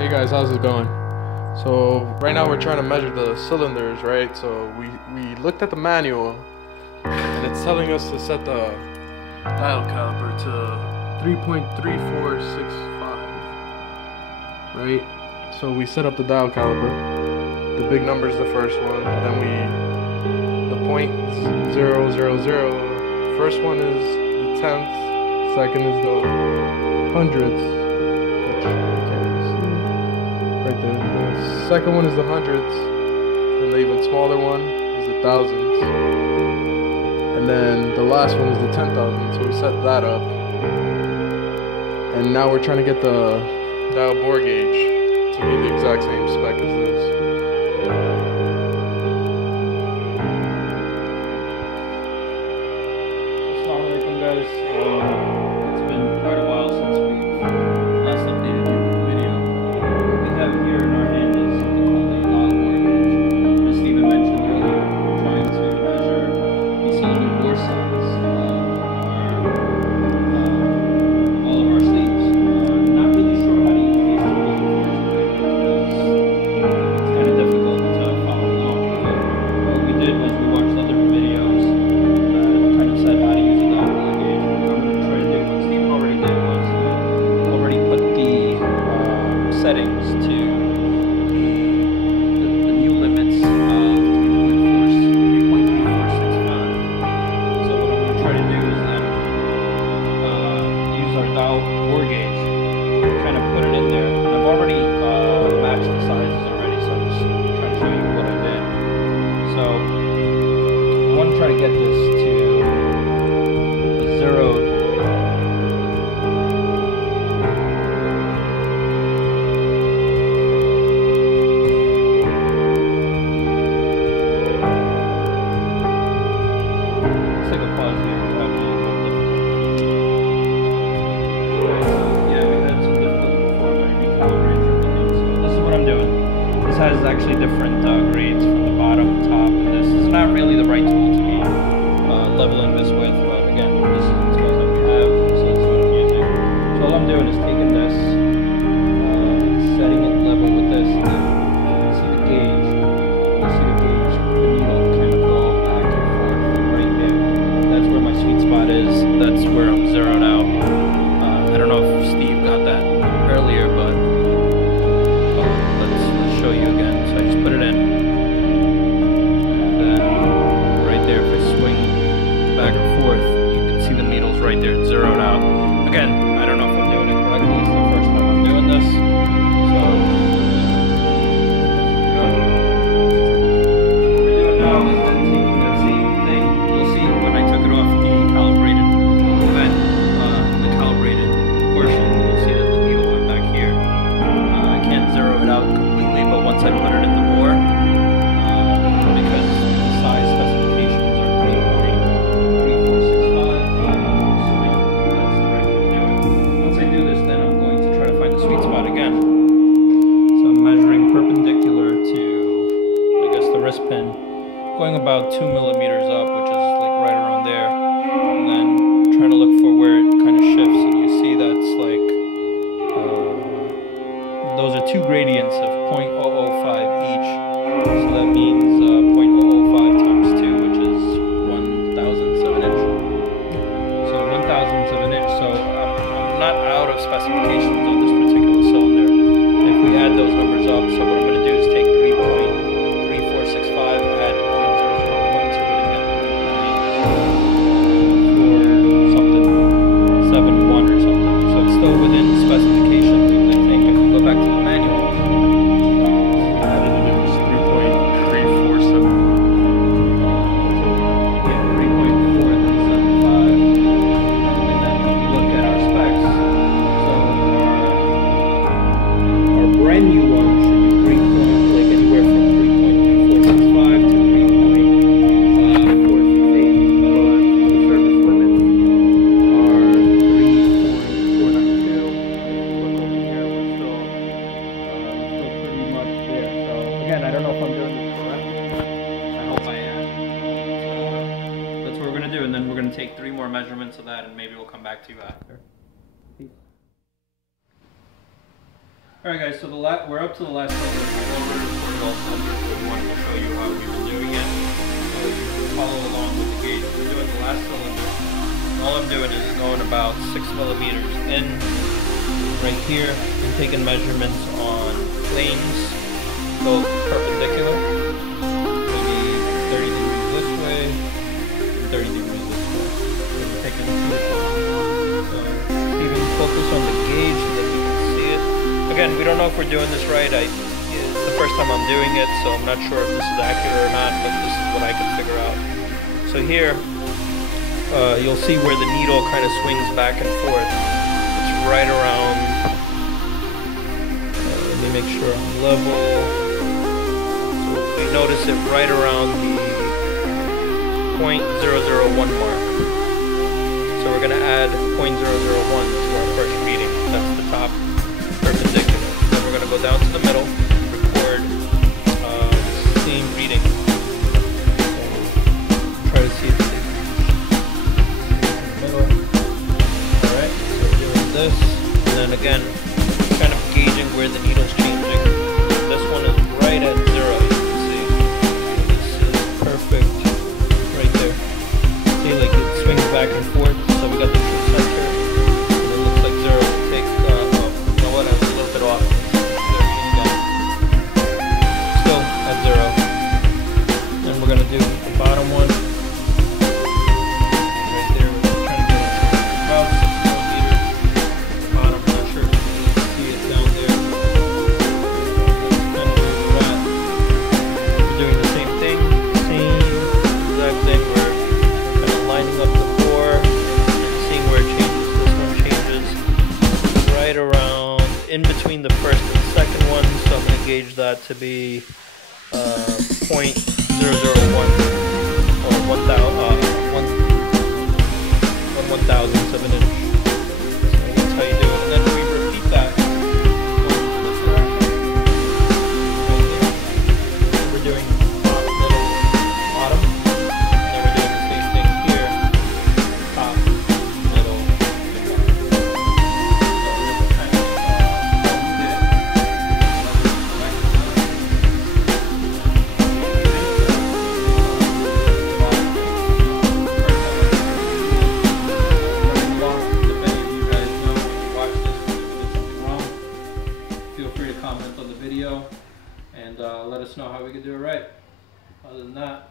Hey guys, how's it going? So right now we're trying to measure the cylinders, right? So we looked at the manual and it's telling us to set the dial caliper to 3.3465, right? So we set up the dial caliper. The big number is the first one, then the .000. First one is the tenths, second is the hundredths, which you can't really see right there. The second one is the hundredths, and the even smaller one is the thousandths, and then the last one is the 10,000. So we set that up, and now we're trying to get the dial bore gauge to be the exact same spec as this. Assalamualaikum guys. It's been quite a while since we last updated you with the video. What we have here in our hand is something called a dial bore gauge. As Steven mentioned earlier, we're trying to measure the cylinder bore size of all of our sleeves. Not really sure how to use these tools, unfortunately, because it's kind of difficult to follow along. But what we did was we watched other videos kind of said how to use a dial bore gauge. What I'm going to try to do, what Steven already did was already put the settings to the new limits of 3.3465. So what I'm going to try to do is then use our dial bore gauge, kind of put it in there. I've already matched the sizes already, so I'm just trying to show you what I did. So I want to try to get this to a zeroed let's take a pause here. We're having a little difficulty. Yeah, we had some difficulty before by recalibrating everything. So this is what I'm doing. This has actually different grades from the bottom, top, and this is not really the right tool to be leveling this with, but again, this is the tools that we have, so this is what I'm using. So all I'm doing is taking this, setting it level with this, and then you see the gauge, the needle kind of go back and forth right there. That's where my sweet spot is, that's where I'm zeroed out. I don't know if Steve got that earlier, but let's show you again. So I just put it in, and then right there, if I swing back and forth, you can see the needles right there, it's zeroed out. Again, I don't know if I'm doing it correctly, it's the first time I'm doing this, so what we're doing now is then taking that same thing. You'll see when I took it off the calibrated vent, the calibrated portion, you'll see that the needle went back here. I can't zero it out completely, but once I put it in the bore, because the size specifications are 3.3465, assuming that's the right way to do it. Once I do this, then I'm going to try to find the sweet spot again. So I'm measuring perpendicular to, I guess, the wrist pin, going about 2 millimeters up, which is like right around there, and then trying to look for where it kind of shifts, and you see that's like, those are two gradients of 0.005 each, so that means 0.005 times 2, which is 1/1000th of an inch. So 1/1000th of an inch, so I'm not out of specifications on this particular cylinder. If we add those numbers up, so what I'm going to do is take 3.3465, add 0.0012 to it, and get 3.471 or something. So it's still within specifications. I think if we go back to the manual, Added it was 3.347. yeah, 3.4375, and then when we look at our specs, so our brand new one should be 3 point, like anywhere from 3.3465 to 3.458, but the service limits are 3.492. If you look over here, we're still pretty much there. So again, I don't know if I'm doing this correctly. I hope I am. So that's what we're gonna do, and then we're gonna take 3 more measurements of that, and maybe we'll come back to you after. Peace. Alright guys, so we're up to the last cylinder. We've already recorded all cylinders, but we wanted to show you how we've been doing it. So you can follow along with the gauge. We're doing the last cylinder. All I'm doing is going about 6 millimeters in right here and taking measurements on planes, go perpendicular, maybe 30 degrees this way and 30 degrees this way. So we're taking two of them. So even focus on the gauge so that you can see it. Again, we don't know if we're doing this right. It's the first time I'm doing it, so I'm not sure if this is accurate or not, but this is what I can figure out. So here, you'll see where the needle kind of swings back and forth. It's right around, let me make sure I'm level. So we notice it right around the 0.001 mark. So we're going to add 0.001 to our first reading. That's the top perpendicular. Then we're going to go down to the middle, record the same reading. So try to see if it's Alright, so we're doing this, and then again, kind of gauging where the needle's changing. This one is right at 0, you can see. This is perfect right there. See, like it swings back and forth, so we got the true center, and it looks like 0. We'll take, you know what, I was a little bit off. Still at 0. Then we're going to do the bottom one. In between the first and second one, so I'm going to gauge that to be 0.001 or 1/1000th of an inch. So that's how you do it. And then we repeat that. We're doing top, middle, bottom. And then we're doing the same thing here. Top, middle, and bottom. Comment on the video and let us know how we can do it right. Other than that,